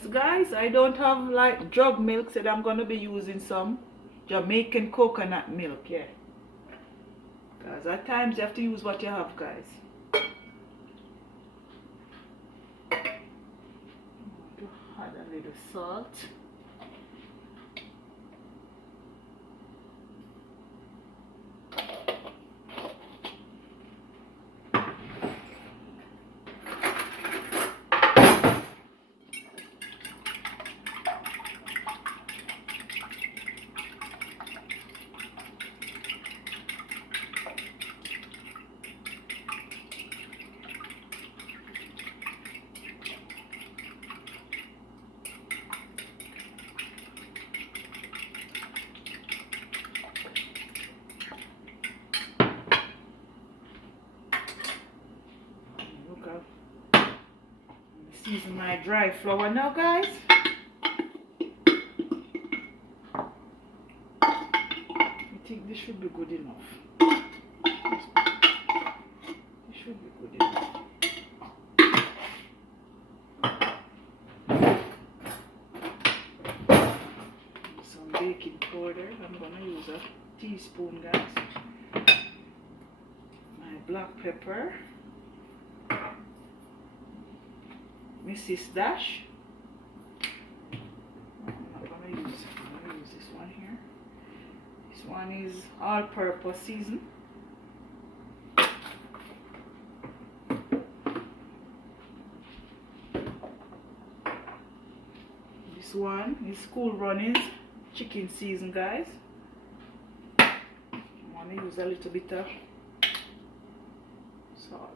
Yes, guys, I don't have like jug milk, so I'm gonna be using some Jamaican coconut milk, yeah. Because at times you have to use what you have, guys. Add a little salt. Look up. Season my dry flour now, guys. I think this should be good enough. This should be good enough. Some baking powder. I'm gonna use a teaspoon, guys. My black pepper. Mrs. Dash. I'm gonna use this one here. This one is all-purpose season. This one is Cool Runnings chicken season, guys. I want to use a little bit of salt.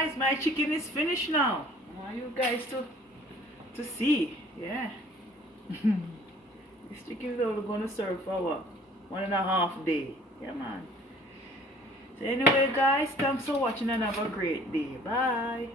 guys, my chicken is finished now. I want you guys to see. Yeah. This chicken is only gonna serve for what? 1.5 day. Yeah, man. So anyway, guys, thanks for watching and have a great day. Bye.